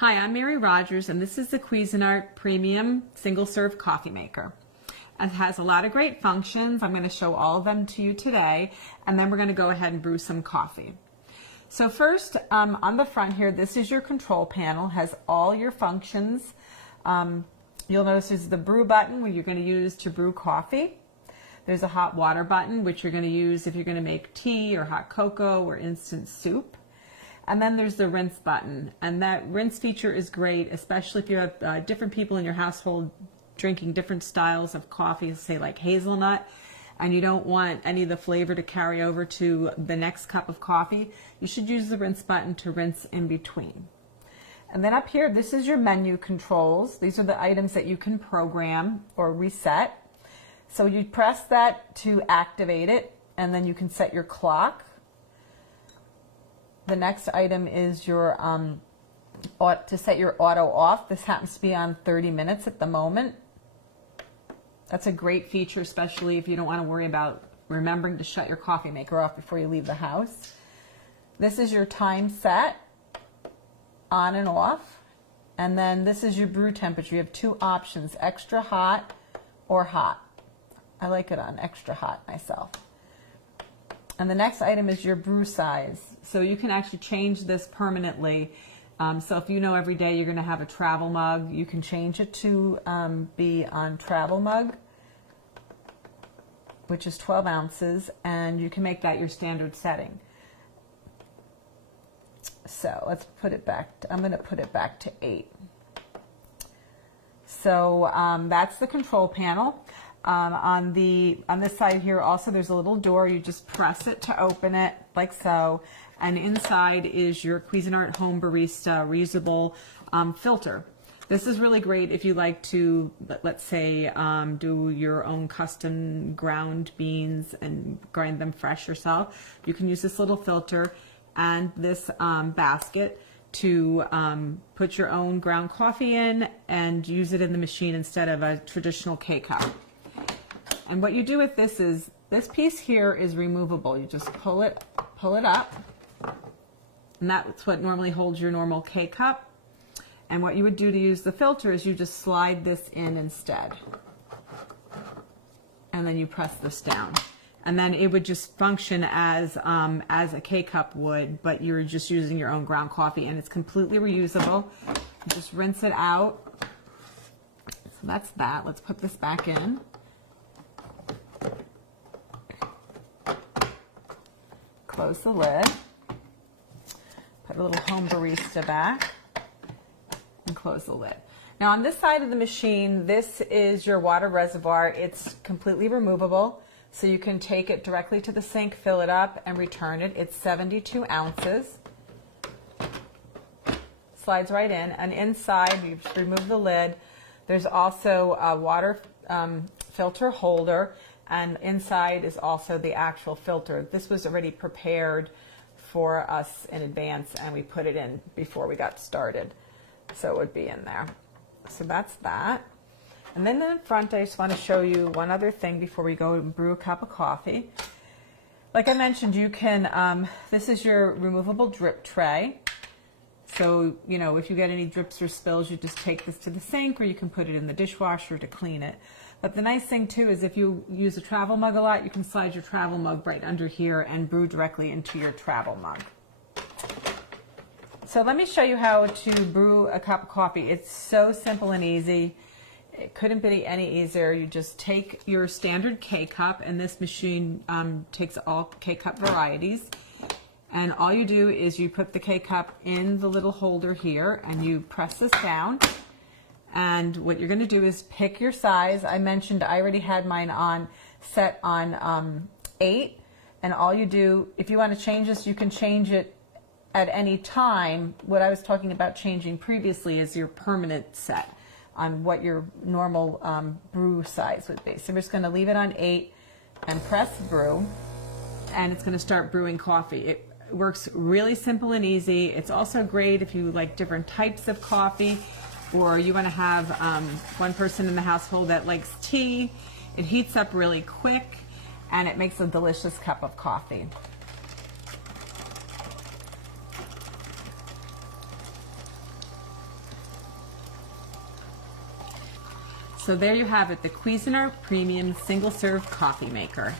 Hi, I'm Mary Rogers, and this is the Cuisinart Premium Single Serve Coffee Maker. It has a lot of great functions. I'm going to show all of them to you today, and then we're going to go ahead and brew some coffee. So first, on the front here, this is your control panel. It has all your functions. You'll notice there's the brew button, where you're going to use to brew coffee. There's a hot water button, which you're going to use if you're going to make tea or hot cocoa or instant soup. And then there's the rinse button, and that rinse feature is great, especially if you have different people in your household drinking different styles of coffee, say like hazelnut, and you don't want any of the flavor to carry over to the next cup of coffee. You should use the rinse button to rinse in between. And then up here, this is your menu controls. These are the items that you can program or reset. So you press that to activate it, and then you can set your clock. The next item is your to set your auto off. This happens to be on 30 minutes at the moment. That's a great feature, especially if you don't want to worry about remembering to shut your coffee maker off before you leave the house. This is your time set, on and off. And then this is your brew temperature. You have two options, extra hot or hot. I like it on extra hot myself. And the next item is your brew size. So you can actually change this permanently. So if you know every day you're going to have a travel mug, you can change it to be on travel mug, which is 12 ounces, and you can make that your standard setting. So let's put it back. I'm going to put it back to 8. So that's the control panel. On this side here also there's a little door. You just press it to open it like so, and inside is your Cuisinart Home Barista reusable filter. This is really great if you like to, let's say, do your own custom ground beans and grind them fresh yourself. You can use this little filter and this basket to put your own ground coffee in and use it in the machine instead of a traditional K-Cup. And what you do with this is, this piece here is removable. You just pull it up, and that's what normally holds your normal K-Cup. And what you would do to use the filter is you just slide this in instead. And then you press this down. And then it would just function as a K-Cup would, but you're just using your own ground coffee, and it's completely reusable. You just rinse it out. So that's that. Let's put this back in. Close the lid, put a little home barista back, and close the lid. Now on this side of the machine, this is your water reservoir. It's completely removable, so you can take it directly to the sink, fill it up, and return it. It's 72 ounces. Slides right in, and inside, you just remove the lid. There's also a water filter holder, and inside is also the actual filter. This was already prepared for us in advance, and we put it in before we got started. So it would be in there. So that's that. And then in front, I just want to show you one other thing before we go and brew a cup of coffee. Like I mentioned, you can, this is your removable drip tray. So, you know, if you get any drips or spills, you just take this to the sink, or you can put it in the dishwasher to clean it. But the nice thing too is if you use a travel mug a lot, you can slide your travel mug right under here and brew directly into your travel mug. So let me show you how to brew a cup of coffee. It's so simple and easy. It couldn't be any easier. You just take your standard K-Cup, and this machine takes all K-Cup varieties. And all you do is you put the K-Cup in the little holder here, and you press this down. And what you're going to do is pick your size. I mentioned I already had mine set on 8. And all you do, if you want to change this, you can change it at any time. What I was talking about changing previously is your permanent set on what your normal brew size would be. So we're just going to leave it on 8 and press brew, and it's going to start brewing coffee. It works really simple and easy. It's also great if you like different types of coffee, or you want to have one person in the household that likes tea. It heats up really quick, and it makes a delicious cup of coffee. So there you have it, the Cuisinart Premium Single Serve Coffee Maker.